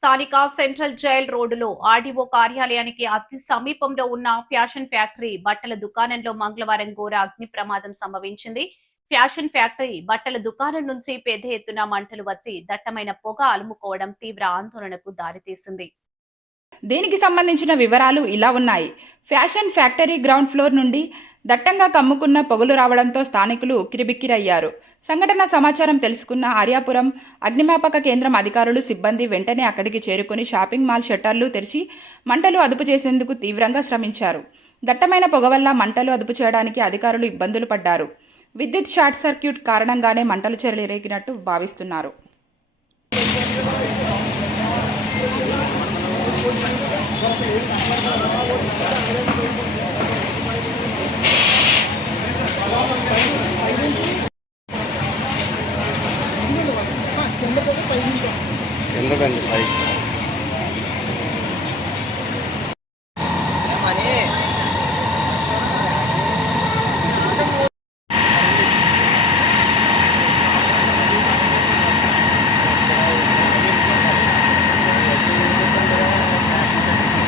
స్థానిక central jail రోడ్డులో RDO కార్యాలయానికి అతి సమీపంలో ఉన్న ఫ్యాషన్ ఫ్యాక్టరీ బట్టల దుకాణంలో మంగళవారం ఘోర అగ్ని ప్రమాదం సంభవించింది. ఫ్యాషన్ ఫ్యాక్టరీ బట్టల దుకాణం నుంచి పెద్ద ఎత్తున మంటలు వచ్చి దట్టమైన పొగ అలుముకోవడం తీవ్ర ఆందోళనకు దారితీసింది. దీనికి సంబంధించిన వివరాలు ఇలా ఉన్నాయి. ఫ్యాషన్ ఫ్యాక్టరీ గ్రౌండ్ ఫ్లోర్ నుండి దట్టంగా కమ్ముకున్న పొగలు రావడంతో స్థానికులు ఉక్కిరిబిక్కిరయ్యారు. సంఘటన సమాచారం తెలుసుకున్న ఆర్యాపురం అగ్నిమాపక కేంద్రం అధికారులు సిబ్బంది వెంటనే అక్కడికి చేరుకుని షాపింగ్ మాల్ షట్టర్లు తెరిచి మంటలు అదుపు చేసేందుకు తీవ్రంగా శ్రమించారు. దట్టమైన పొగ వల్ల మంటలు అదుపు చేయడానికి అధికారులు ఇబ్బందులు పడ్డారు. విద్యుత్ షార్ట్ సర్క్యూట్ కారణంగానే మంటలు చెలరేగినట్టు భావిస్తున్నారు. ఎందుకండి